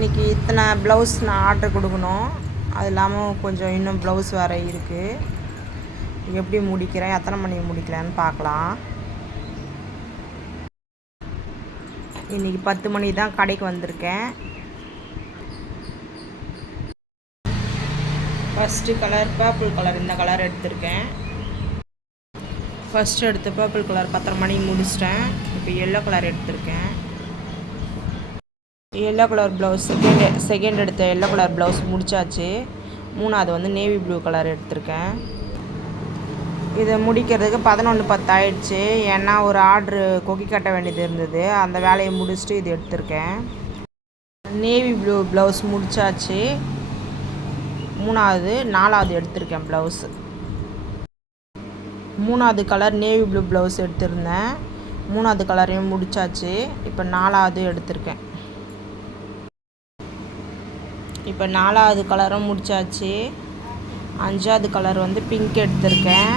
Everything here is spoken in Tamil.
இன்றைக்கி இத்தனை ப்ளவுஸ் நான் ஆர்டர் கொடுக்கணும். அது இல்லாமல் கொஞ்சம் இன்னும் ப்ளவுஸ் வேறு இருக்குது எப்படி முடிக்கிறேன்? எத்தனை மணிக்கு முடிக்கிறேன்னு பார்க்கலாம். இன்றைக்கி பத்து மணிக்கு தான் கடைக்கு வந்திருக்கேன். ஃபஸ்ட்டு கலர் பர்பிள் கலர் இந்த கலர் எடுத்திருக்கேன். ஃபஸ்ட்டு எடுத்து பர்பிள் கலர் பத்தரை மணிக்கு முடிச்சிட்டேன். இப்போ எல்லோ கலர் எடுத்திருக்கேன். Yellow colour blouse second second எடுத்த எல்லோ கலர் ப்ளவுஸ் முடிச்சாச்சு. மூணாவது வந்து நேவி ப்ளூ கலர் எடுத்திருக்கேன். இதை முடிக்கிறதுக்கு பதினொன்று பத்து ஆயிடுச்சு ஏன்னா ஒரு ஆர்ட்ரு கொக்கி கட்ட வேண்டியது இருந்தது. அந்த வேலையை முடிச்சுட்டு இது எடுத்திருக்கேன். நேவி ப்ளூ ப்ளவுஸ் முடிச்சாச்சு. மூணாவது நாலாவது எடுத்திருக்கேன் ப்ளவுஸு மூணாவது கலர் நேவி ப்ளூ ப்ளவுஸ் எடுத்திருந்தேன். மூணாவது கலரையும் முடிச்சாச்சு. இப்போ நாலாவது எடுத்திருக்கேன். இப்போ நாலாவது கலரும் முடிச்சாச்சு. அஞ்சாவது கலர் வந்து பிங்க் எடுத்திருக்கேன்.